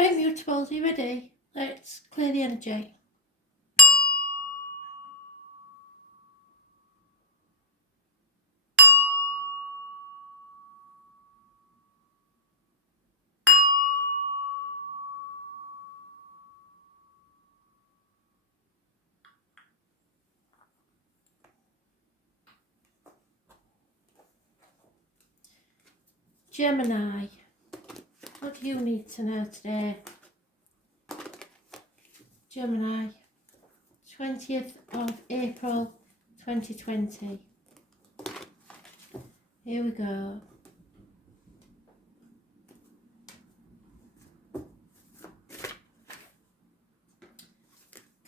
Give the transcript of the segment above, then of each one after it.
Right, Mutables, are you ready? Let's clear the energy. Gemini, what do you need to know today? Gemini, 20th of April 2020. Here we go.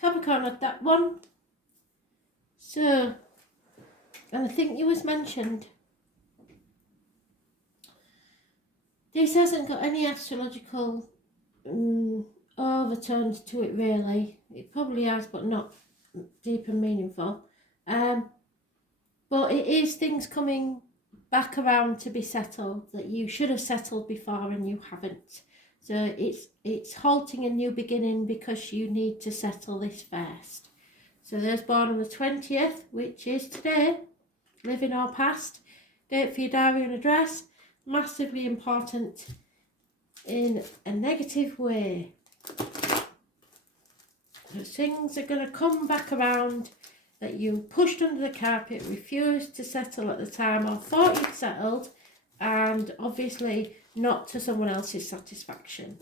Capricorn had that one. So, and I think you was mentioned, this hasn't got any astrological overtones to it really. It probably has, but not deep and meaningful. But it is things coming back around to be settled that you should have settled before and you haven't. So it's halting a new beginning because you need to settle this first. So those born on the 20th, which is today, living or past, date for your diary and address, massively important in a negative way. So things are going to come back around that you pushed under the carpet, refused to settle at the time, or thought you'd settled, and obviously not to someone else's satisfaction.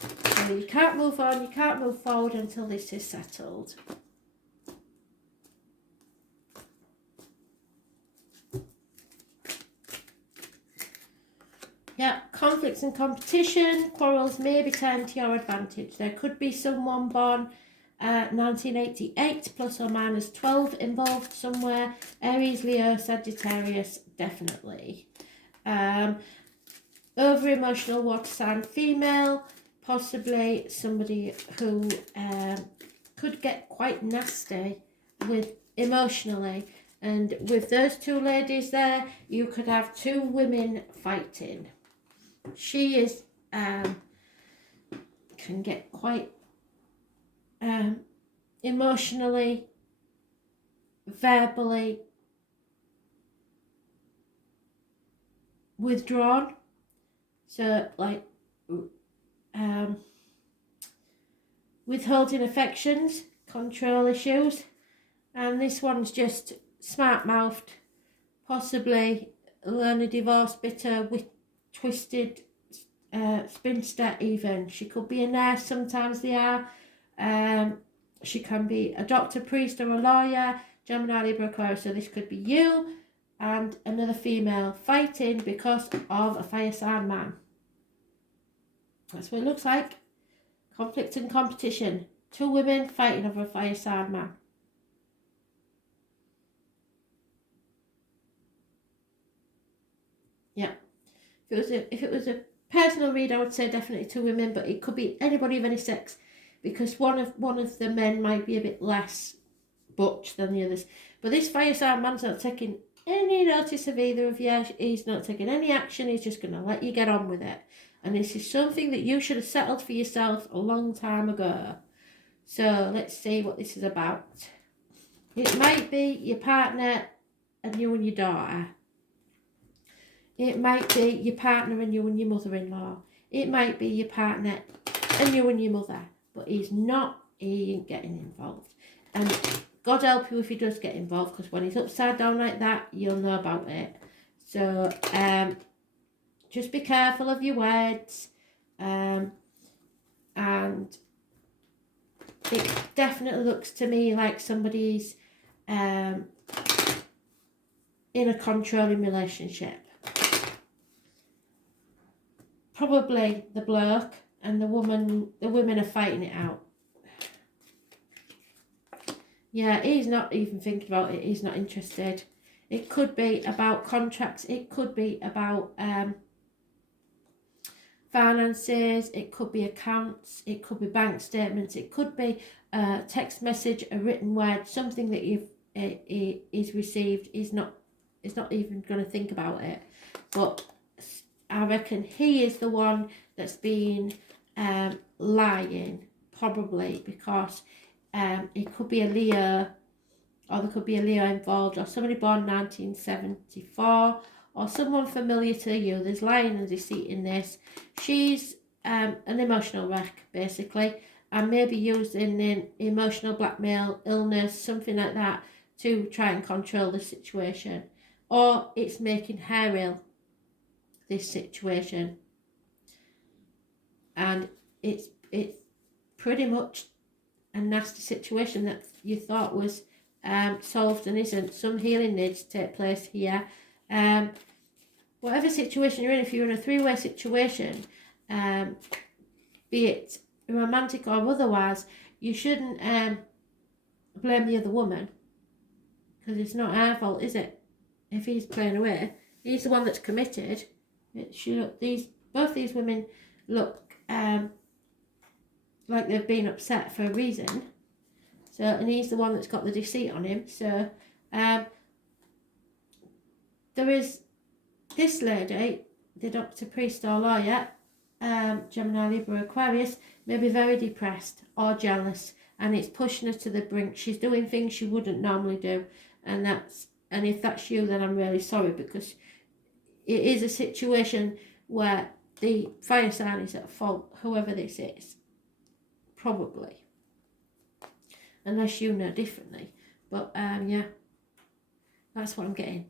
So you can't move on, you can't move forward until this is settled. Yeah, conflicts and competition, quarrels may be turned to your advantage. There could be someone born 1988 plus or minus 12 involved somewhere. Aries, Leo, Sagittarius, definitely. Over emotional water sign female, possibly somebody who could get quite nasty with emotionally. And with those two ladies there, you could have two women fighting. She is can get quite emotionally, verbally withdrawn. So like withholding affections, control issues, and this one's just smart-mouthed, possibly learn a divorce, bitter, with twisted spinster even. She could be a nurse, sometimes they are. She can be a doctor, priest, or a lawyer. Gemini, Libra, Aquarius. So this could be you and another female fighting because of a fire sign man. That's what it looks like. Conflict and competition. Two women fighting over a fire sign man. Yeah. If it was a personal read, I would say definitely two women, but it could be anybody of any sex, because one of the men might be a bit less butch than the others. But this fire sign man's not taking any notice of either of you. He's not taking any action. He's just going to let you get on with it. And this is something that you should have settled for yourself a long time ago. So let's see what this is about. It might be your partner and you and your daughter. It might be your partner and you and your mother-in-law. It might be your partner and you and your mother. But he ain't getting involved. And God help you if he does get involved, because when he's upside down like that, you'll know about it. So just be careful of your words. And it definitely looks to me like somebody's in a controlling relationship. Probably the bloke and the women are fighting it out. Yeah, he's not even thinking about it. He's not interested. It could be about contracts. It could be about finances. It could be accounts. It could be bank statements. It could be a text message, a written word, something that he's received. He's not even going to think about it. But I reckon he is the one that's been lying, probably, because it could be a Leo, or there could be a Leo involved, or somebody born 1974, or someone familiar to you. There's lying and deceit in this. She's an emotional wreck, basically, and maybe using an emotional blackmail, illness, something like that, to try and control the situation. Or it's making her ill, this situation. And it's pretty much a nasty situation that you thought was solved and isn't. Some healing needs to take place here. Whatever situation you're in, if you're in a three-way situation, be it romantic or otherwise, you shouldn't blame the other woman, because it's not her fault, is it? If he's playing away, he's the one that's committed. Both these women look like they've been upset for a reason. So, and he's the one that's got the deceit on him. So, there is this lady, the doctor, priest or lawyer, Gemini, Libra, Aquarius, may be very depressed or jealous, and it's pushing her to the brink. She's doing things she wouldn't normally do, and if that's you, then I'm really sorry, because it is a situation where the fire sign is at fault, whoever this is, probably, unless you know differently. But yeah, that's what I'm getting.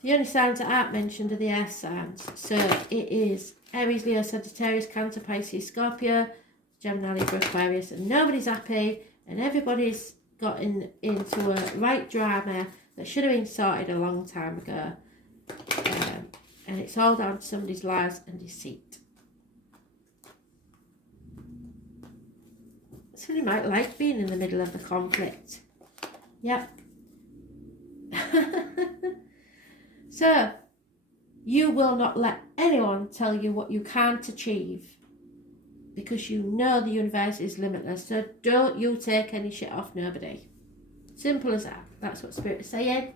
The only signs that aren't mentioned are the air signs. So it is Aries, Leo, Sagittarius, Cancer, Pisces, Scorpio, Gemini, Libra, Aquarius, and nobody's happy, and everybody's gotten into a right drama that should have been sorted a long time ago. And it's all down to somebody's lies and deceit. Somebody might like being in the middle of the conflict. Yep. So, you will not let anyone tell you what you can't achieve, because you know the universe is limitless. So don't you take any shit off nobody. Simple as that. That's what Spirit is saying.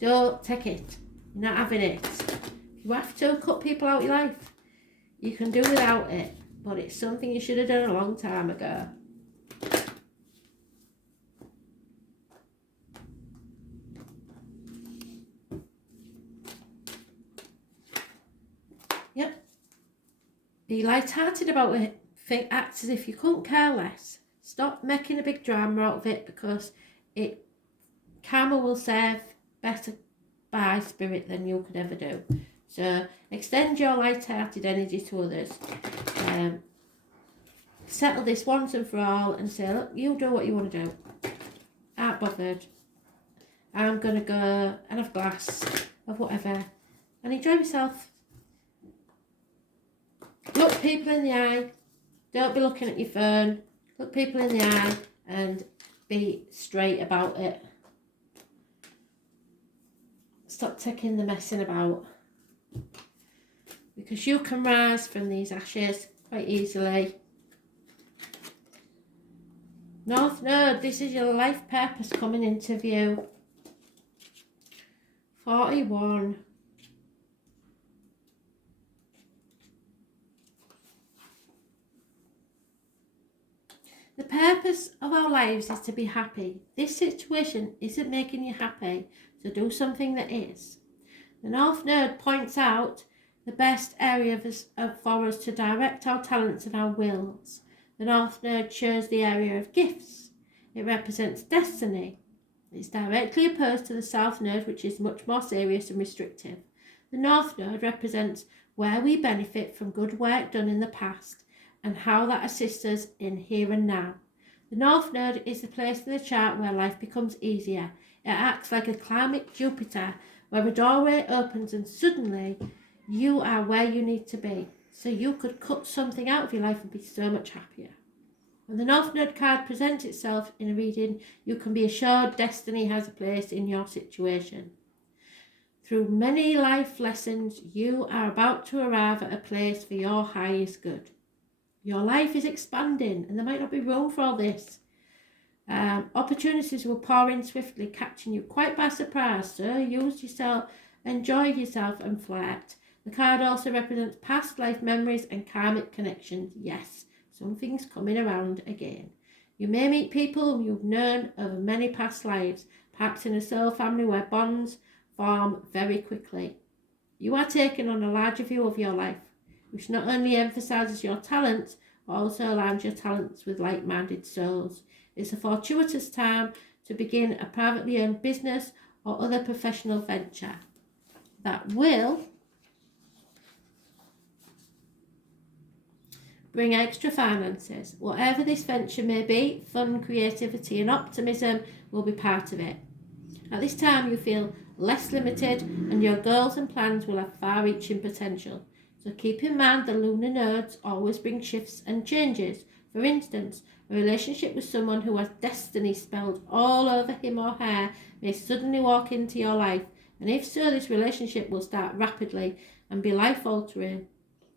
Don't take it. You're not having it. If you have to cut people out of your life, you can do without it. But it's something you should have done a long time ago. Yep. Be light-hearted about it. Act as if you couldn't care less. Stop making a big drama out of it, because karma will serve better by Spirit than you could ever do. So extend your light-hearted energy to others. Settle this once and for all and say, look, you do what you want to do. Aren't bothered. I'm going to go and have a glass of whatever and enjoy myself. Look people in the eye. Don't be looking at your phone. Look people in the eye and be straight about it. Stop taking the messing about. Because you can rise from these ashes quite easily. North Node, this is your life purpose coming into view. 41. The purpose of our lives is to be happy. This situation isn't making you happy, so do something that is. The North Node points out the best area for us to direct our talents and our wills. The North Node shows the area of gifts. It represents destiny. It's directly opposed to the South Node, which is much more serious and restrictive. The North Node represents where we benefit from good work done in the past, and how that assists us in here and now. The North Node is the place in the chart where life becomes easier. It acts like a karmic Jupiter, where a doorway opens and suddenly you are where you need to be. So you could cut something out of your life and be so much happier. When the North Node card presents itself in a reading, you can be assured destiny has a place in your situation. Through many life lessons, you are about to arrive at a place for your highest good. Your life is expanding and there might not be room for all this. Opportunities will pour in swiftly, catching you quite by surprise. So use yourself, enjoy yourself and flirt. The card also represents past life memories and karmic connections. Yes, something's coming around again. You may meet people whom you've known over many past lives, perhaps in a soul family where bonds form very quickly. You are taking on a larger view of your life, which not only emphasises your talents, but also aligns your talents with like-minded souls. It's a fortuitous time to begin a privately owned business or other professional venture that will bring extra finances. Whatever this venture may be, fun, creativity and optimism will be part of it. At this time you feel less limited and your goals and plans will have far-reaching potential. So keep in mind the lunar nodes always bring shifts and changes. For instance, a relationship with someone who has destiny spelled all over him or her may suddenly walk into your life, and if so, this relationship will start rapidly and be life-altering.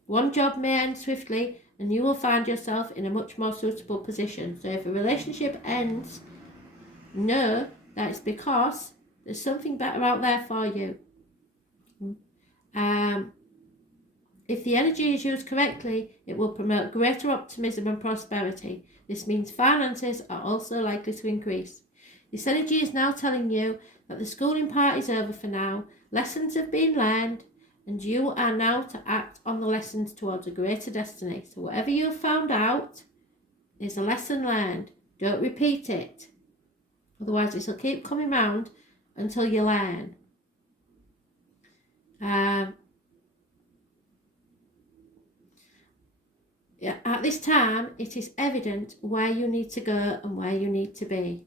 One job may end swiftly and you will find yourself in a much more suitable position. So if a relationship ends, know that it's because there's something better out there for you. If the energy is used correctly, it will promote greater optimism and prosperity. This means finances are also likely to increase. This energy is now telling you that the schooling part is over for now, lessons have been learned, and you are now to act on the lessons towards a greater destiny. So whatever you have found out is a lesson learned. Don't repeat it. Otherwise, this will keep coming round until you learn. At this time, it is evident where you need to go and where you need to be.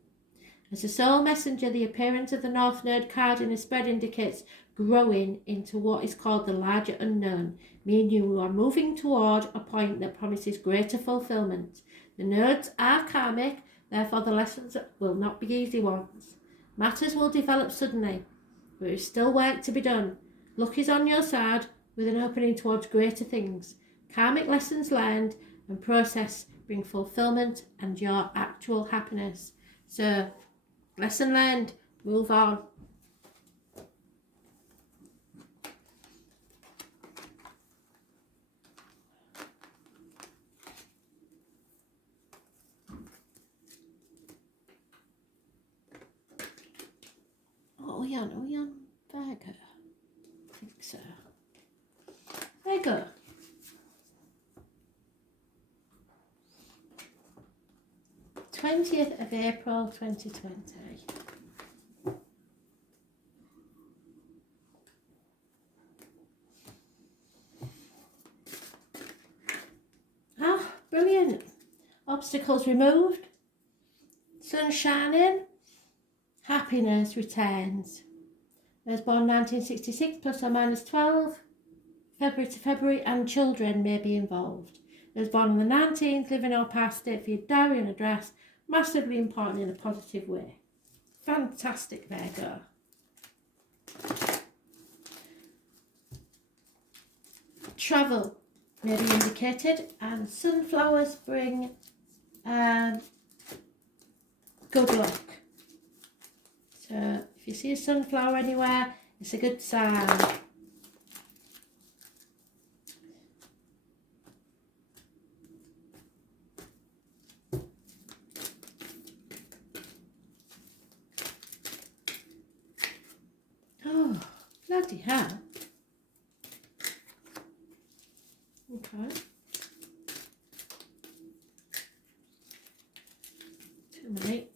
As a soul messenger, the appearance of the North Node card in a spread indicates growing into what is called the larger unknown, meaning you are moving toward a point that promises greater fulfillment. The nodes are karmic, therefore the lessons will not be easy ones. Matters will develop suddenly, but there is still work to be done. Luck is on your side with an opening towards greater things. Karmic lessons learned and process bring fulfillment and your actual happiness. So, lesson learned, move on. Oh, we on Virgo? I think so. Virgo. April 2020. Ah, brilliant. Obstacles removed. Sun shining. Happiness returns. I was born 1966 plus or minus 12. February to February, and children may be involved. I was born on the 19th, living or past it for your diary and address. Massively important in a positive way. Fantastic, Virgo. Travel may be indicated, and sunflowers bring good luck. So if you see a sunflower anywhere, it's a good sign. Oh, bloody hell. Okay. Too many.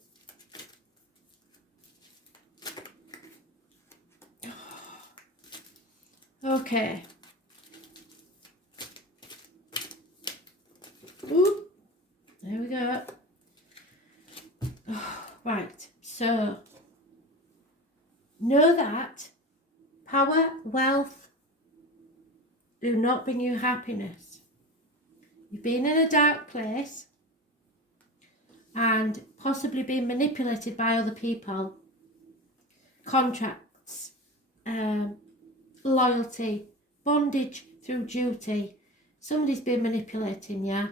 Okay. Ooh, there we go. Oh, right, so know that power, wealth do not bring you happiness. You've been in a dark place and possibly been manipulated by other people. Contracts, loyalty, bondage through duty. Somebody's been manipulating you.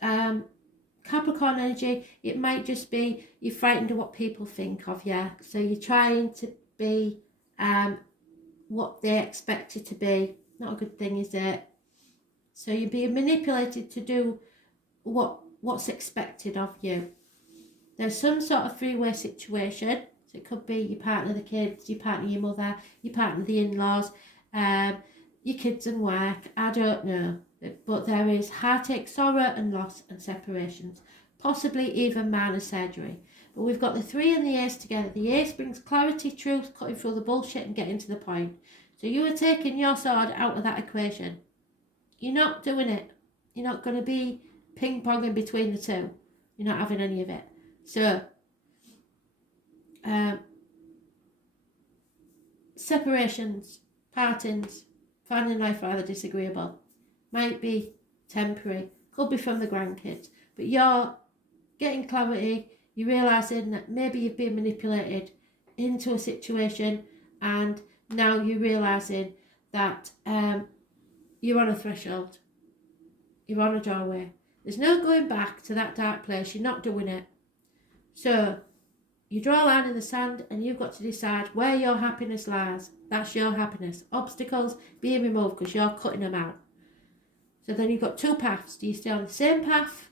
Capricorn energy, it might just be you're frightened of what people think of you. So you're trying to be what they expect you to be. Not a good thing, is it? So you're being manipulated to do what's expected of you. There's some sort of three-way situation. So it could be your partner, the kids, your partner, your mother, your partner, the in-laws, your kids and work. I don't know. But there is heartache, sorrow and loss and separations. Possibly even minor surgery. But we've got the 3 and the ace together. The ace brings clarity, truth, cutting through the bullshit and getting to the point. So you are taking your sword out of that equation. You're not doing it. You're not going to be ping-ponging between the two. You're not having any of it. So, separations, partings, finding life rather disagreeable, might be temporary, could be from the grandkids, but you're getting clarity, you're realising that maybe you've been manipulated into a situation, and now you're realising that you're on a threshold, you're on a doorway. There's no going back to that dark place, you're not doing it. So you draw a line in the sand and you've got to decide where your happiness lies. That's your happiness. Obstacles being removed because you're cutting them out. So then you've got 2 paths. Do you stay on the same path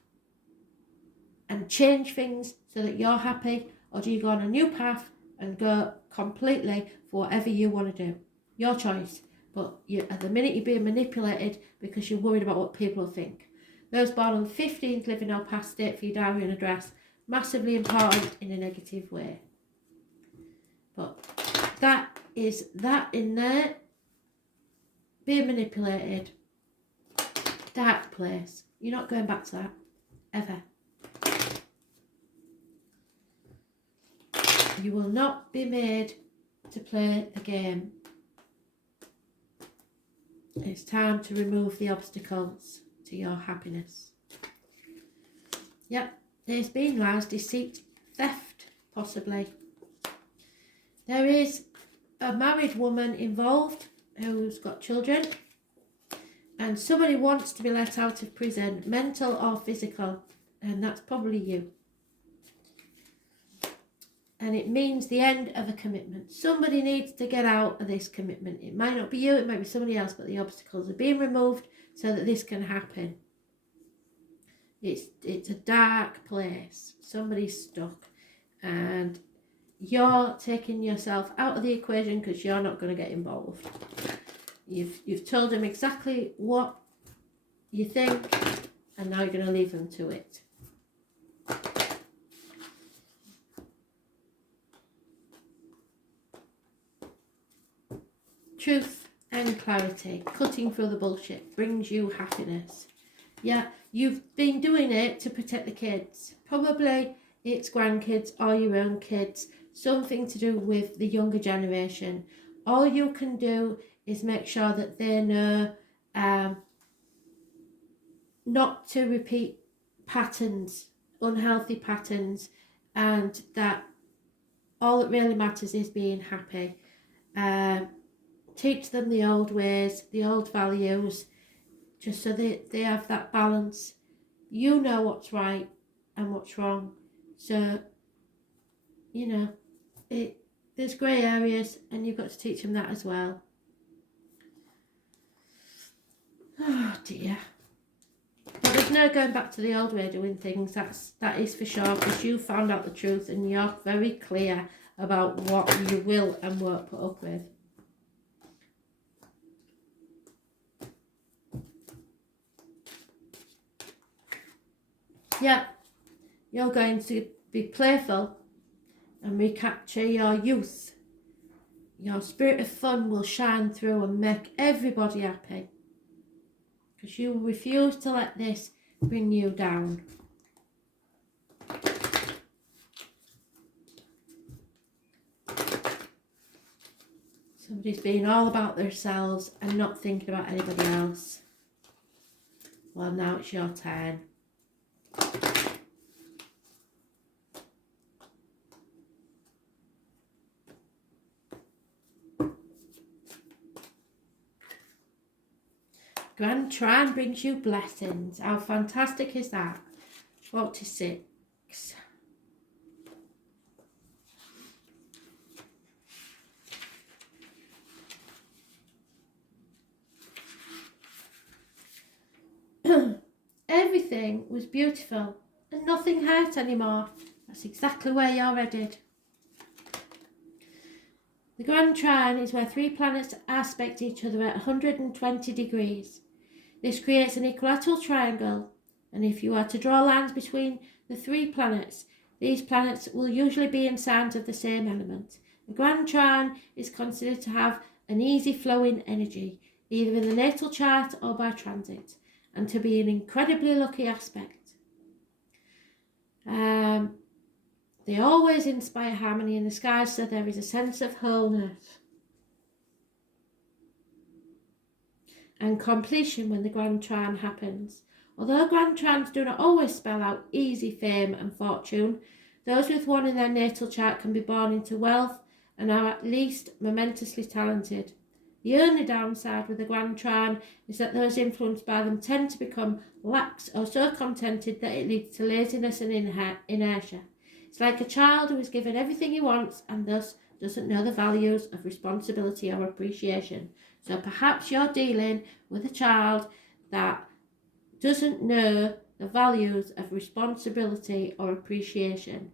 and change things so that you're happy, or do you go on a new path and go completely for whatever you want to do? Your choice. But at the minute you're being manipulated because you're worried about what people will think. Those born on the 15th living or past date for your diary and address. Massively important in a negative way. But that is that in there. Being manipulated. Dark place. You're not going back to that. Ever. You will not be made to play the game. It's time to remove the obstacles to your happiness. Yep. There's been lies, deceit, theft, possibly. There is a married woman involved who's got children, and somebody wants to be let out of prison, mental or physical, and that's probably you. And it means the end of a commitment. Somebody needs to get out of this commitment. It might not be you, it might be somebody else, but the obstacles are being removed so that this can happen. It's a dark place. Somebody's stuck, and you're taking yourself out of the equation because you're not going to get involved. You've told them exactly what you think, and now you're going to leave them to it. Truth and clarity, cutting through the bullshit, brings you happiness. Yeah, you've been doing it to protect the kids. Probably it's grandkids or your own kids, something to do with the younger generation. All you can do is make sure that they know not to repeat patterns, unhealthy patterns, and that all that really matters is being happy. Teach them the old ways, the old values, just so they have that balance. You know what's right and what's wrong. So, you know, there's grey areas, and you've got to teach them that as well. Oh dear. But there's no going back to the old way of doing things. That is for sure, because you found out the truth and you're very clear about what you will and won't put up with. Yeah, you're going to be playful and recapture your youth. Your spirit of fun will shine through and make everybody happy, because you refuse to let this bring you down. Somebody's being all about themselves and not thinking about anybody else. Well, now it's your turn. Grand Trine brings you blessings. How fantastic is that? 46. Everything was beautiful and nothing hurt anymore. That's exactly where you're headed. The Grand Trine is where 3 planets aspect each other at 120 degrees. This creates an equilateral triangle, and if you are to draw lines between the 3 planets, these planets will usually be in signs of the same element. The Grand Trine is considered to have an easy flowing energy, either in the natal chart or by transit, and to be an incredibly lucky aspect. They always inspire harmony in the skies, so there is a sense of wholeness and completion when the Grand Trine happens. Although Grand Trines do not always spell out easy fame and fortune, those with one in their natal chart can be born into wealth and are at least momentously talented. The only downside with the Grand Trine is that those influenced by them tend to become lax or so contented that it leads to laziness and inertia. It's like a child who is given everything he wants and thus doesn't know the values of responsibility or appreciation. So perhaps you're dealing with a child that doesn't know the values of responsibility or appreciation.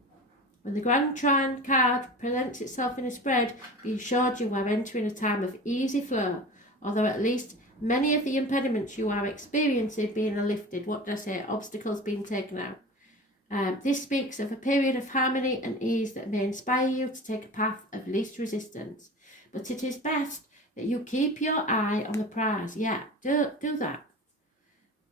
When the Grand Trine card presents itself in a spread, be assured you are entering a time of easy flow, although at least many of the impediments you are experiencing being lifted. What did I say? Obstacles being taken out. This speaks of a period of harmony and ease that may inspire you to take a path of least resistance. But it is best that you keep your eye on the prize. Yeah, do that.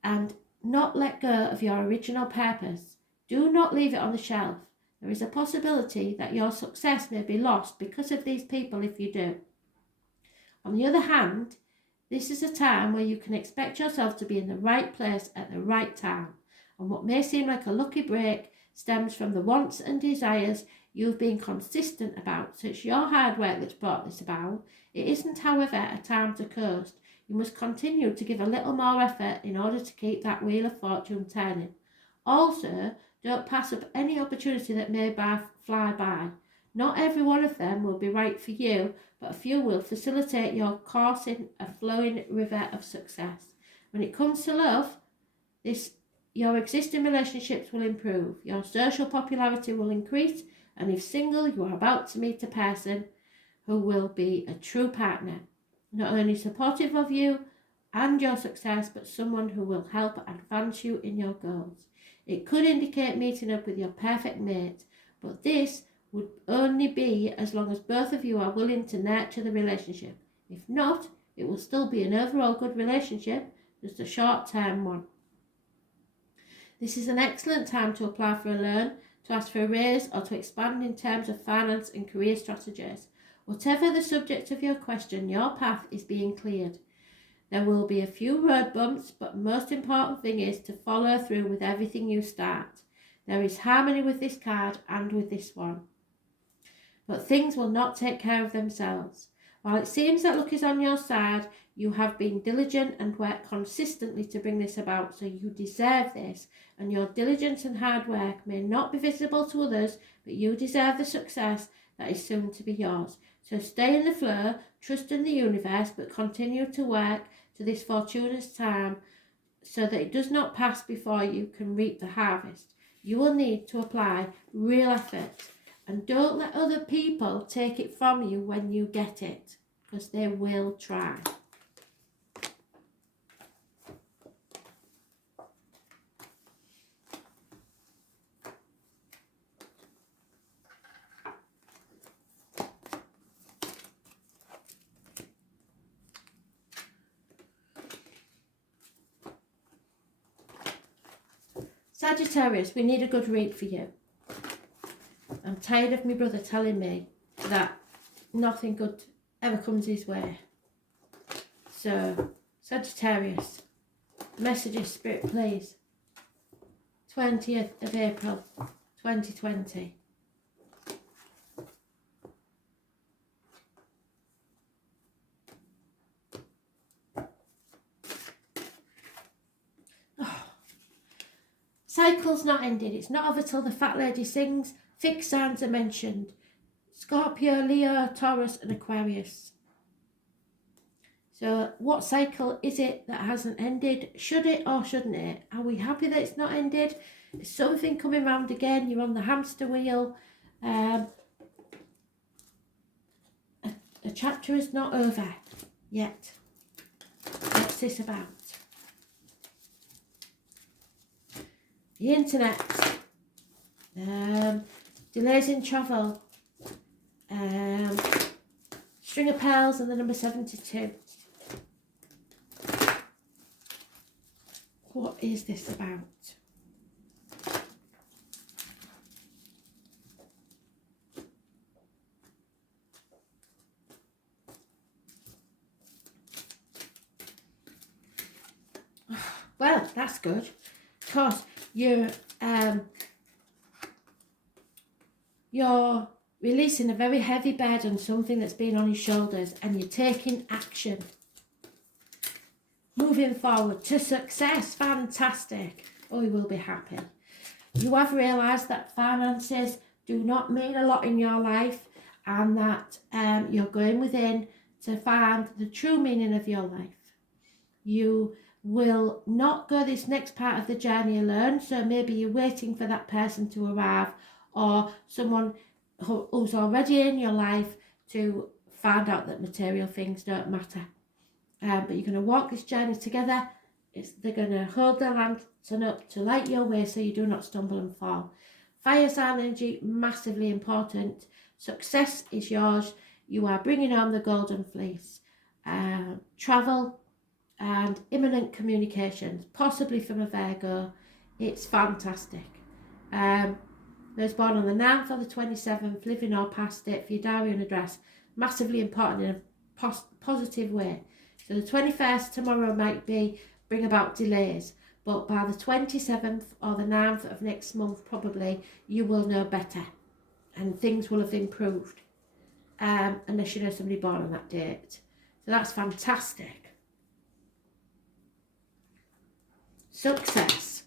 And not let go of your original purpose. Do not leave it on the shelf. There is a possibility that your success may be lost because of these people if you do. On the other hand, this is a time where you can expect yourself to be in the right place at the right time. And what may seem like a lucky break stems from the wants and desires you've been consistent about. So it's your hard work that's brought this about. It isn't, however, a time to coast. You must continue to give a little more effort in order to keep that wheel of fortune turning. Also, don't pass up any opportunity that may fly by. Not every one of them will be right for you, but a few will facilitate your coursing a flowing river of success. When it comes to love, your existing relationships will improve, your social popularity will increase, and if single, you are about to meet a person who will be a true partner, not only supportive of you and your success, but someone who will help advance you in your goals. It could indicate meeting up with your perfect mate, but this would only be as long as both of you are willing to nurture the relationship. If not, it will still be an overall good relationship, just a short-term one. This is an excellent time to apply for a loan, to ask for a raise, or to expand in terms of finance and career strategies. Whatever the subject of your question, your path is being cleared. There will be a few road bumps, but the most important thing is to follow through with everything you start. There is harmony with this card and with this one. But things will not take care of themselves. While it seems that luck is on your side, you have been diligent and worked consistently to bring this about, so you deserve this, and your diligence and hard work may not be visible to others, but you deserve the success that is soon to be yours. So stay in the flow, trust in the universe, but continue to work to this fortuitous time so that it does not pass before you can reap the harvest. You will need to apply real effort, and don't let other people take it from you when you get it, because they will try. Sagittarius, we need a good read for you. I'm tired of my brother telling me that nothing good ever comes his way. So, Sagittarius, messages, Spirit, please. 20th of April, 2020. Trouble's not ended. It's not over till the fat lady sings. Fixed signs are mentioned. Scorpio, Leo, Taurus and Aquarius. So what cycle is it that hasn't ended? Should it or shouldn't it? Are we happy that it's not ended? Is something coming round again? You're on the hamster wheel. A chapter is not over yet. What's this about? The internet. Delays in travel. String of pearls and the number 72. What is this about? Well, that's good, because you're releasing a very heavy burden, something that's been on your shoulders, and you're taking action. Moving forward to success. Fantastic. Oh, you will be happy. You have realised that finances do not mean a lot in your life, and that you're going within to find the true meaning of your life. You will not go this next part of the journey alone, so maybe you're waiting for that person to arrive, or someone who's already in your life to find out that material things don't matter. But you're going to walk this journey together. They're going to hold their lantern up to light your way so you do not stumble and fall. Fire sign energy, massively important. Success is yours. You are bringing home the golden fleece. Travel and imminent communications, possibly from a Virgo. It's fantastic. Those born on the 9th or the 27th, living or past it, for your diary and address, massively important in a positive way. So the 21st tomorrow might bring about delays, but by the 27th or the 9th of next month, probably, you will know better and things will have improved, unless you know somebody born on that date. So that's fantastic. Success,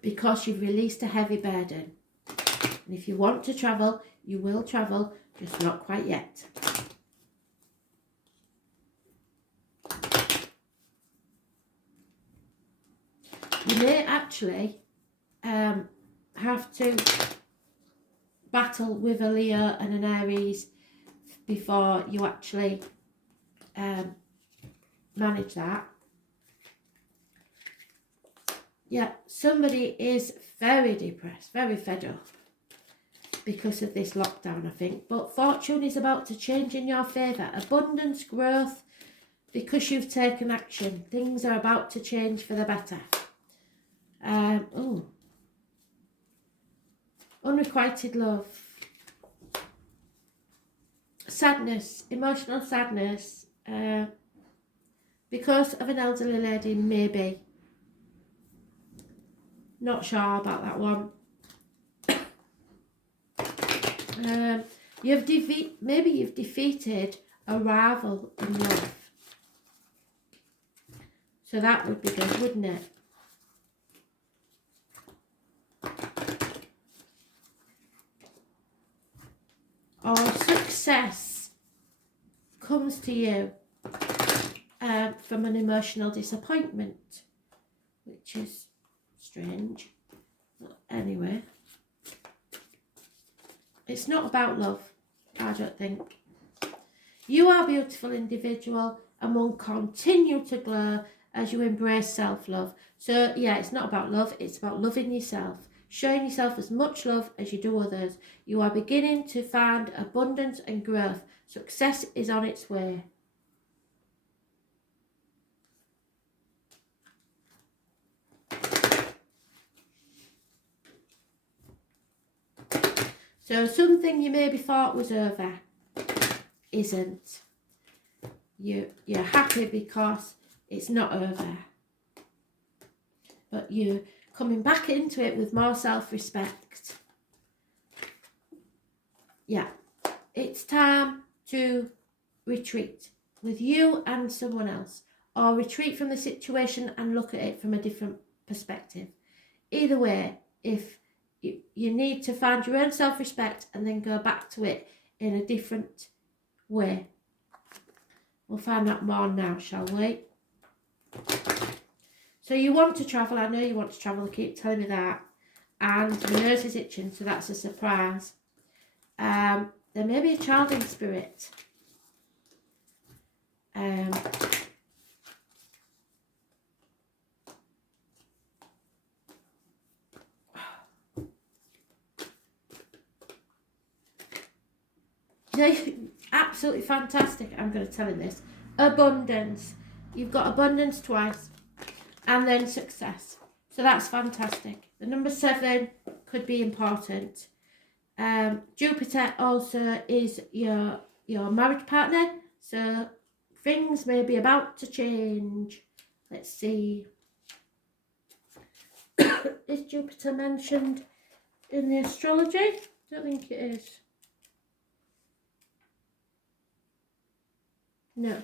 because you've released a heavy burden. And if you want to travel, you will travel, just not quite yet. You may actually have to battle with a Leo and an Aries before you actually manage that. Yeah, somebody is very depressed, very fed up because of this lockdown, I think. But fortune is about to change in your favour. Abundance, growth, because you've taken action. Things are about to change for the better. Unrequited love. Sadness, emotional sadness. Because of an elderly lady, maybe. Not sure about that one. Maybe you've defeated a rival in love. So that would be good, wouldn't it? Or success comes to you from an emotional disappointment, which is strange. Anyway, it's not about love, I don't think. You are a beautiful individual and will continue to glow as you embrace self-love. So yeah, it's not about love, it's about loving yourself, showing yourself as much love as you do others. You are beginning to find abundance and growth. Success is on its way. So something you maybe thought was over isn't. You're happy because it's not over. But you're coming back into it with more self-respect. Yeah, it's time to retreat with you and someone else, or retreat from the situation and look at it from a different perspective. either way, if you need to find your own self-respect and then go back to it in a different way. We'll find out more now, shall we? So you want to travel. I know you want to travel. They keep telling me that. And my nose is itching, so that's a surprise. There may be a child in spirit. Absolutely fantastic. I'm going to tell him this. Abundance. You've got abundance twice. And then success. So that's fantastic. The number 7 could be important. Jupiter also is your marriage partner. So things may be about to change. Let's see. Is Jupiter mentioned in the astrology? I don't think it is. No.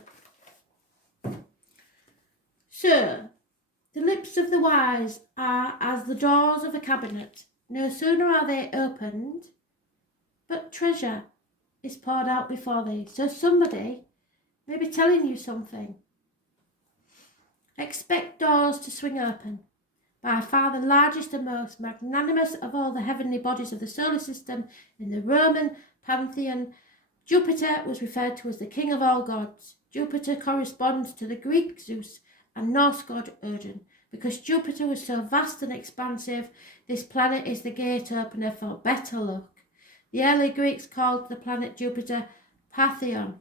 So, the lips of the wise are as the doors of a cabinet. No sooner are they opened, but treasure is poured out before thee. So somebody may be telling you something. Expect doors to swing open. By far the largest and most magnanimous of all the heavenly bodies of the solar system in the Roman pantheon, Jupiter was referred to as the king of all gods. Jupiter corresponds to the Greek Zeus and Norse god Odin. Because Jupiter was so vast and expansive, this planet is the gate opener for better luck. The early Greeks called the planet Jupiter Pantheon,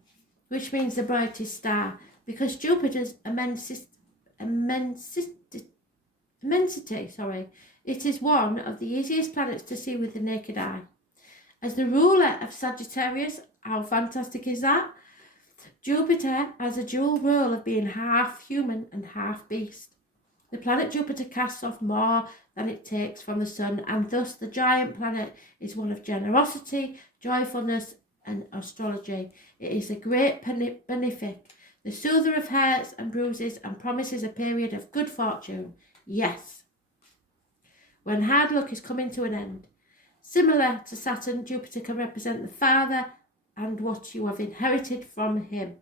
which means the brightest star, because Jupiter's immensity, it is one of the easiest planets to see with the naked eye. As the ruler of Sagittarius, how fantastic is that? Jupiter has a dual role of being half human and half beast. The planet Jupiter casts off more than it takes from the sun, and thus the giant planet is one of generosity, joyfulness, and astrology. It is a great benefic, the soother of hurts and bruises, and promises a period of good fortune. Yes, when hard luck is coming to an end. Similar to Saturn, Jupiter can represent the father and what you have inherited from him.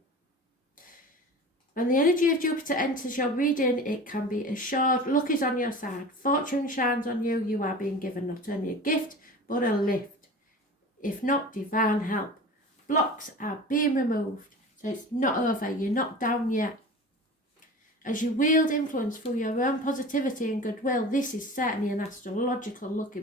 When the energy of Jupiter enters your reading, it can be assured luck is on your side. Fortune shines on you. You are being given not only a gift, but a lift. If not, divine help. Blocks are being removed. So it's not over. You're not down yet. As you wield influence through your own positivity and goodwill, this is certainly an astrological lucky